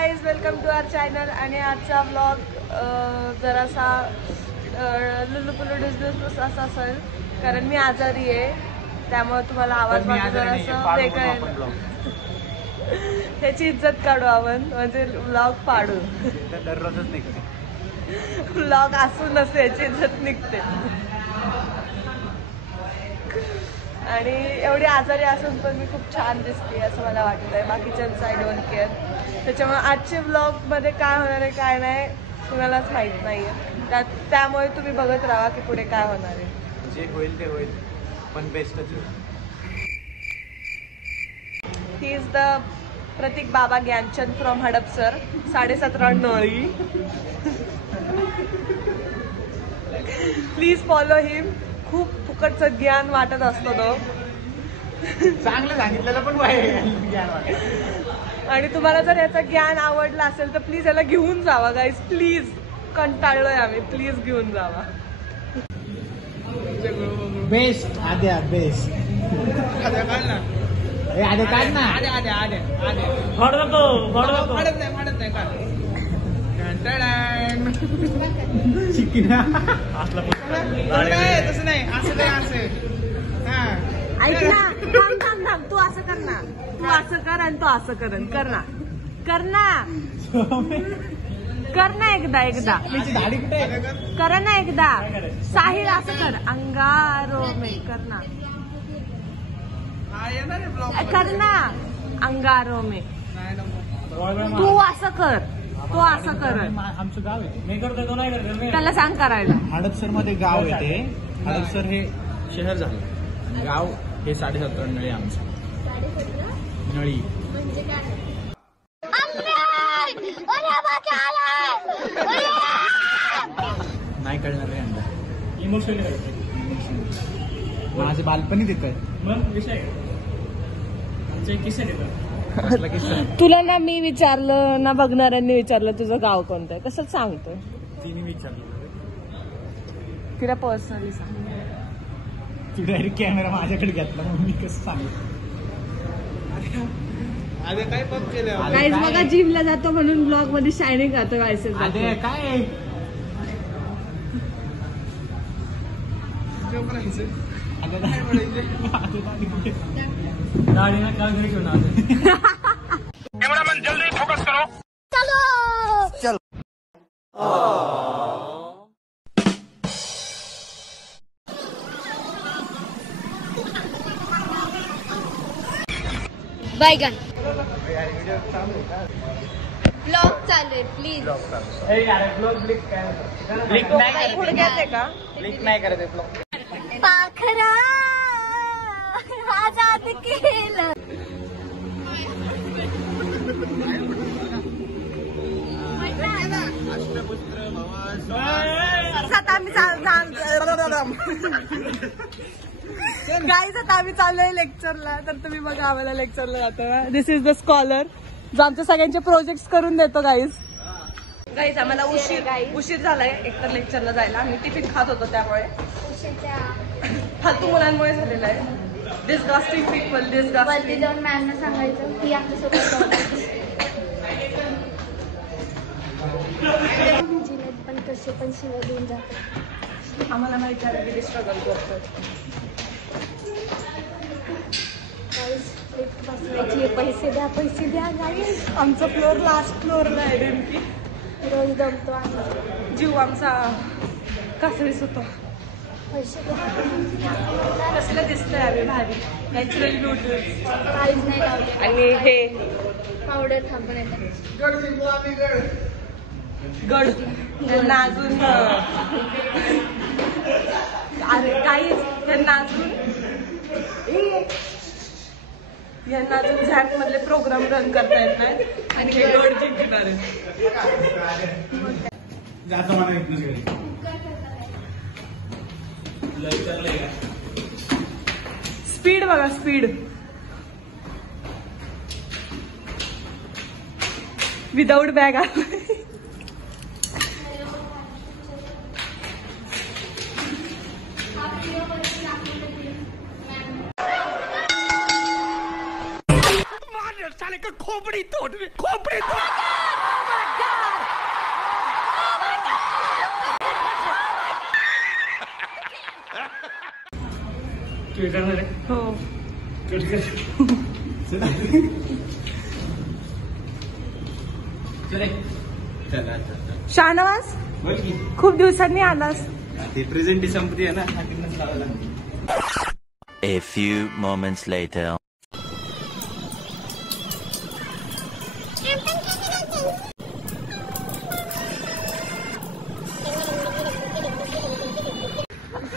Guys, welcome to our channel. आणि आजचा vlog जरासा लुलुपुलू डिस्नेस असा असेल, कारण मी आजारी आहे, त्यामुळे तुम्हाला आवाज माझा जरासा वेगळा आहे. त्याची इज्जत काढू आपण, म्हणजे व्लॉग पाडू. दररोजच निघते व्लॉग असून नसे याची इज्जत निघते. आणि एवढी आजारी असून पण मी खूप छान दिसते असं मला वाटतंय. बाकीच्यांचं आय डोंट केअर. त्याच्यामुळे आजचे व्लॉगमध्ये काय होणार आहे काय नाही कुणालाच माहीत नाही आहे. त्यामुळे तुम्ही बघत राहा की पुढे काय होणार आहे. जे होईल ते होईल, पण बेस्टच होईल. ही इज द प्रतीक बाबा ज्ञानचंद फ्रॉम हडपसर, 17.5 नळी. प्लीज फॉलो हिम. खूप फुकटचं ज्ञान वाटत असतो तो. चांगलं सांगितलेलं पण ज्ञान वाटत. आणि तुम्हाला जर याचं ज्ञान आवडलं असेल तर प्लीज याला घेऊन जावा गाईज. प्लीज, कंटाळलोय आम्ही. प्लीज घेऊन जावा. बेस्ट आद्या, बेस्ट आद्या काढ ना. आद्या काढ ना. आद्या आद्या आद्या आद्या फाड नको, फाड नको. फाडत नाही काढ. चिकना असला तसं नाही, असं नाही, असं. ऐक ना, थांब थांब थांब. तू असं कर ना, तू असं कर आणि तू असं कर ना. कर ना, कर ना एकदा एकदा. दाढी कुठे कर ना एकदा. साहिल असं कर. अंगारो में कर ना. कर ना अंगारो में. तू असं कर, तो असं कर. आमचं गाव आहे, मी करतो तो नाही करतो. त्याला सांग करायला. हडपसर मध्ये गाव आहे ते. हडपसर हे शहर झालं, गाव हे 17.5 नळी आमचं. नळी नाही कळणार रे अंदा. इमोशनली माझे बालपणी देतोय. मग विषय किस्से देतात. तुला ना मी विचारलं ना बघणाऱ्यांनी विचारलं तुझं गाव कोणतं आहे, कसं सांगतो. तिने विचारलं, तिला पर्सनली सांग. तू डायरेक्ट कॅमेरा माझ्याकडे घेतला, मग मी कसं सांगू. अरे काय पंप केलं गाईज बघा, जिमला जातो म्हणून ब्लॉग मध्ये शायनिंग राहतो. व्हायचं अरे काय गाडीना काल घरी घेऊन आले. कॅमेरामॅन जल्दी फोकस करो. चलो बैगन ब्लॉग चालू आहे प्लीज. क्लिक नाही करत ब्लॉग. पाखरा आजाद केलं. गाईज आता आम्ही चाललोय लेक्चरला, तर तुम्ही बघा आम्हाला लेक्चरला जातो. दिस इज द स्कॉलर जो आमच्या सगळ्यांचे प्रोजेक्ट करून देतो. गाईज आम्हाला उशीर झालाय एकतर लेक्चरला जायला. आम्ही टिफिन खात होतो त्यामुळे. फालतू मुलांमुळे झालेला आहे. Disgusting people, disgusting. जाऊन मॅमना सांगायचं की आमच्यासोबत पण कसे पण शिवाय देऊन जातात. आम्हाला माहिती आहे किती स्ट्रगल करतो. बसवायची, पैसे द्या पैसे द्या. गाईज आमचा फ्लोअर लास्ट फ्लोअरला आहे नेमकी. रोज दमतो आम्ही. जीव आमचा कासळीस होतो. पैसे द्या. कसलं दिसतंय आम्ही भारी. नॅचरल ब्युटी काहीच नाही लावले. आणि हे पावडर थांबून येतात. गड त्यांना अजून अरे काहीच त्यांना अजून यांना अजून झॅक मधले प्रोग्राम रन करता येत नाही. आणि हे गड जिंकणार आहे. स्पीड बघा, स्पीड. विदाउट बॅग आहे. साले का खोपड़ी तोड़ हो शाहनवाज खूप दिवसांनी आलास. ती प्रेझेंटी संपली आहे ना. A few moments later.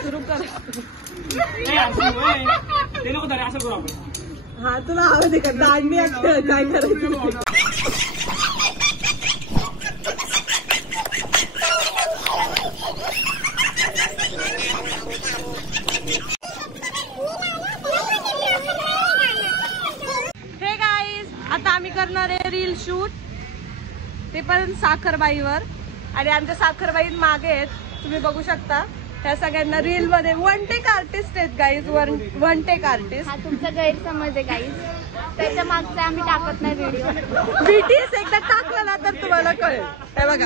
सुरू कर. हा तुला आवाज आहे का? दांडी असते काय करायचं. हे गाईज आता आम्ही करणार आहे रील शूट, ते पण साखरबाईवर. आणि आमच्या साखरबाई मागे आहेत, तुम्ही बघू शकता. ह्या सगळ्यांना रील मध्ये वन टेक आर्टिस्ट आहेत गाईज. One take artist. हा तुमचा गैरसमज आहे गाईज. त्याच्या मागचा आम्ही टाकत नाही व्हिडिओ. बीटीएस एकदा टाकलं ना तर तुम्हाला कळेल. हे बघा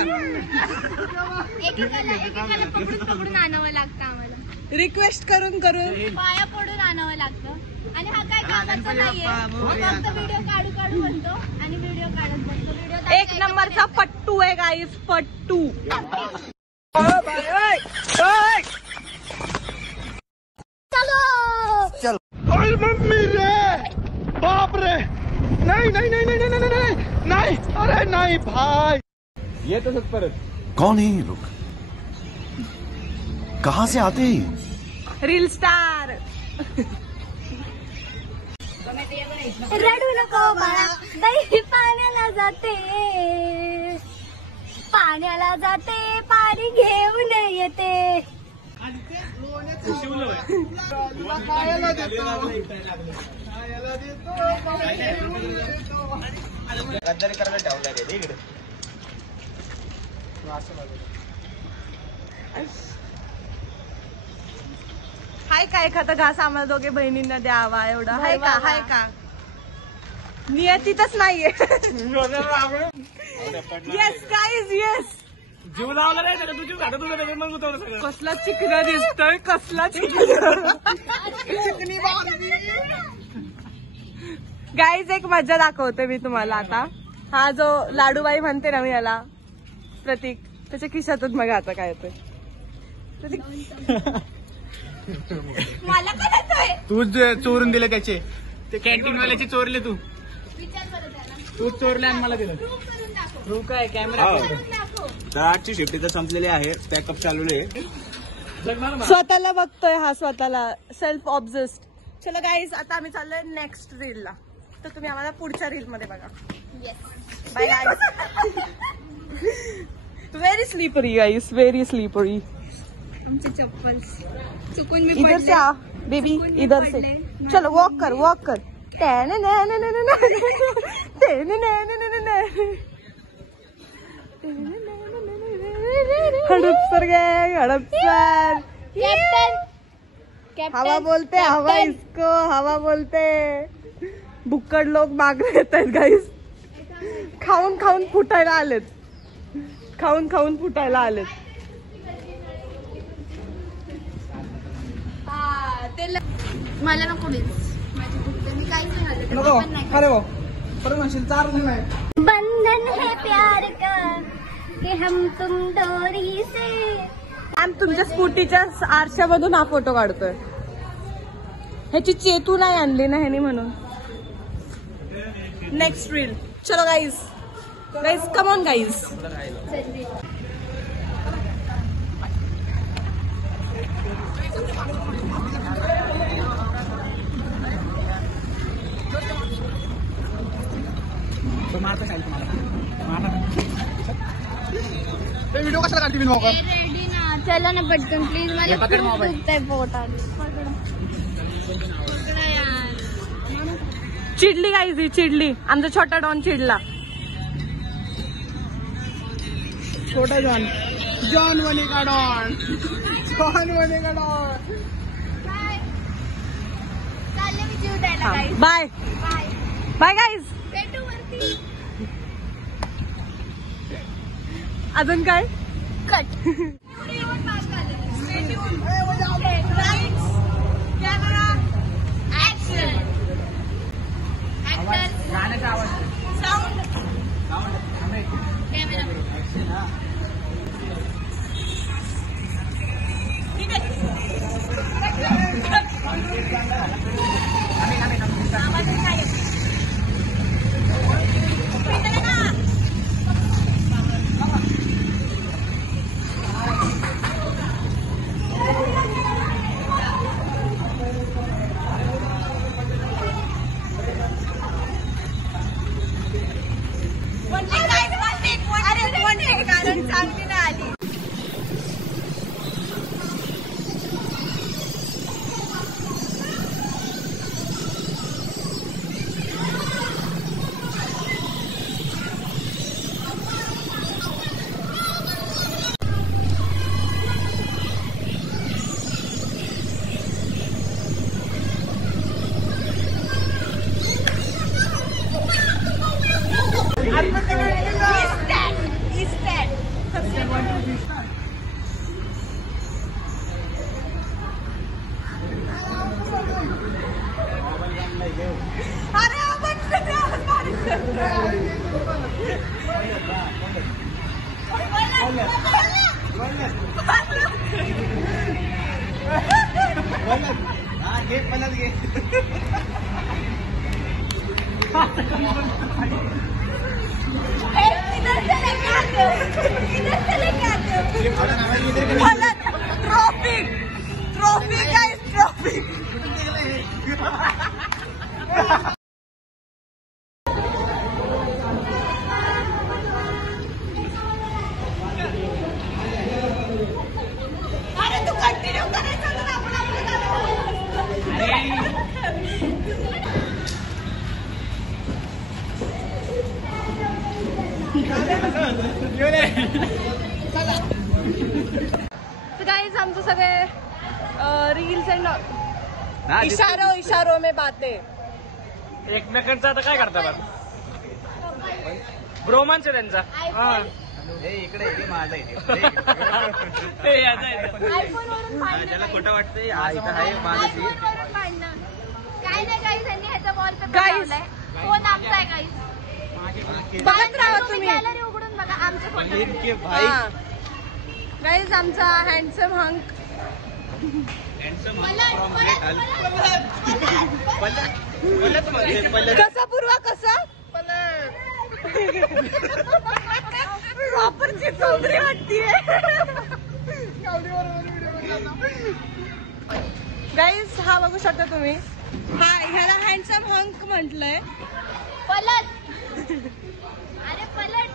एकेकाला पकडून पकडून आणावं लागतं आम्हाला. रिक्वेस्ट करून करून पाया पडून आणावं लागतं. आणि हा काय कामाचा नाहीये. फक्त व्हिडिओ काढू काढू म्हणतो आणि व्हिडिओ काढत बसतो. व्हिडिओ एक नंबरचा पट्टू आहे गाईज, पट्टू. अरे मम्मी रे, बाप रे, नहीं नहीं नहीं नहीं नहीं नहीं नहीं, अरे नहीं भाई. ये तो सब परत. कौन है ये लोग? कहाँ से आते हैं? Reel star. रडू नको बाळा, बाई पाण्याला जाते, पाण्याला जाते, पाणी घेऊन येते. गद्दारी करायला ठेवला रे इकडे. हाय का एखादा घास आम्हाला दोघे बहिणींना द्यावा एवढा? हाय का? हाय का? नियतीतच नाहीये. Yes guys yes. जीव लावला नाही त्याला, तुझी झाडं तुझं त्याच्यात मग उतरलं सगळं. कसला चिकना दिसतोय, कसला चिकना. गाईज एक मजा दाखवते मी तुम्हाला आता. हा जो लाडूबाई म्हणते ना मी याला, प्रतीक, त्याच्या खिशातून मग आता काय येतोय. प्रतीक मला कळतोय. तू चोरून दिले त्याचे, ते कॅन्टीन वाल्याचे चोरले तू. विचार करत त्याला. तू चोरले आणि मला दिलं. प्रूव्ह करून दाखव. तू काय कॅमेरा करून दाखव. तर आजची शिफ्ट तर संपलेली आहे. पॅकअप चालू आहे. स्वतःला बघतोय हा, स्वतःला सेल्फ ऑब्झेस्ड. चलो गाईज आता आम्ही चाललोय नेक्स्ट रीलला, तर तुम्ही आम्हाला पुढच्या रील मध्ये बघा. Yes. Bye guys. Very slippery guys, very slippery. आमची चप्पल चुकून मी इधर से आ बेबी, इधर से. चलो वॉक कर, वॉक कर. हडपसर गए, हडपसर. हवा बोलते, हवा इसको हवा बोलते. भुक्कड लोक मागे येत आहेत गाईज. खाऊन खाऊन फुटायला आलेत, खाऊन खाऊन फुटायला आलेत. मला नको बीच. माझी भूक मी काहीच नाही खाल्लं. नको. पण नाही अरे भाऊ परत म्हणशील 4 जण आहे. बंधन है प्यार का कि हम तुम डोरी से. मॅम तुमच्या स्कूटीच्या आरशामधून हा फोटो काढतोय. ह्याची चेतू नाही आणली ना ह्यानी म्हणून. Next reel. चलो guys, guys come on guys. Video कशाला काढते मी मोबाईल? रेडी ना, चला ना पटकन प्लीज. मला खूप दुखतंय पोटात. चिडली गाईज, ही चिडली. आमचा छोटा डॉन चिडला. छोटा जॉन, जॉन वने का डॉन, जॉन वने का डॉन. बाय. चालले मी जीव द्यायला guys. Bye bye. Bye guys. भेटू वरती. अजून काय? कट. कारण चांगली नाही आली. Trophy guys trophy. अरे तू कंटिन्यू करायचं तर आपण गाइस आमचं सगळे रील्स अँड इशारो में बातें. एकमेकांचा आता काय करता बघ ब्रोमांस आहे त्यांचा. त्याला खोटं वाटतंय काय नाही गाईज यांनी ह्याचा वॉलपेपर लावलाय. फोन आमचा आहे गाईज. बघत राहा तुम्ही. गॅलरी उघडून बघा आमचे फोटो. गाईज आमचा हँडसम हंक कसा पूर्वा कसा प्रॉपरची चौधरी वाटतीये. गाईज हा बघू शकता तुम्ही. हा ह्याला हँडसम हंक म्हटलंय. पलट अरे पलट.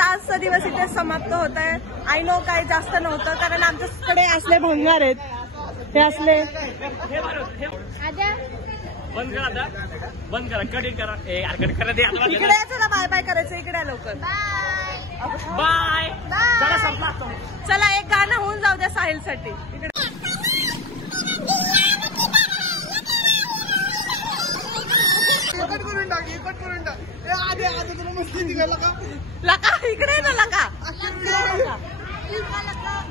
आजचा दिवस इथे समाप्त होत आहे. आय नो काही जास्त नव्हतं कारण आमच्याकडे असले भंगार आहेत. हे असले आद्या बंद करा आता. बंद करा कटिंग करा. कट करा दे इकडे चला बाय बाय करायचं. इकडे लवकर बाय बाय. चला एक गाणं होऊन जाऊ द्या साहिल साठी. इकडे लका इकडे ना लका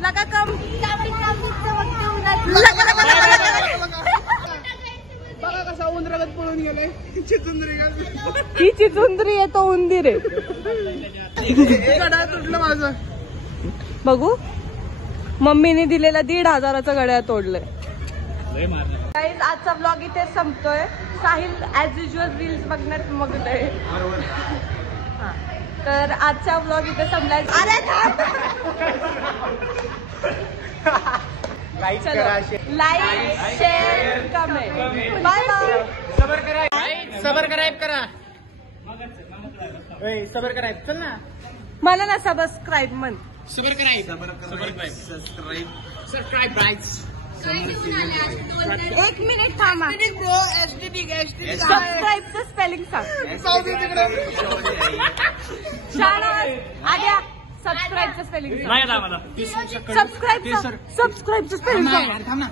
लका कम बघा कसा उंदरागत पळून गेलाय. ही चिचुंदरी आहे तो उंदीर आहे. तुटलं माझं. बघू मम्मीने दिलेला 1,500चं घड्याळ तोडलंय. गाईज आजचा ब्लॉग इथे संपतोय. साहिल ऍज युजल रील्स बघण्यात मग्न आहे. हा. तर आजचा ब्लॉग इथे संपलाय. अरे like share comment. Bye bye. Subscribe करा. सबस्क्राईब चल ना. मला ना सबस्क्राईब म्हण. Subscribe rights. 1 मिनिट थांबा. सबस्क्राईबचं स्पेलिंग सांग. आद्या सबस्क्राईबचं स्पेलिंग सांग. नाही आम्हाला सबस्क्राईबचं स्पेलिंग सांग. थांब ना.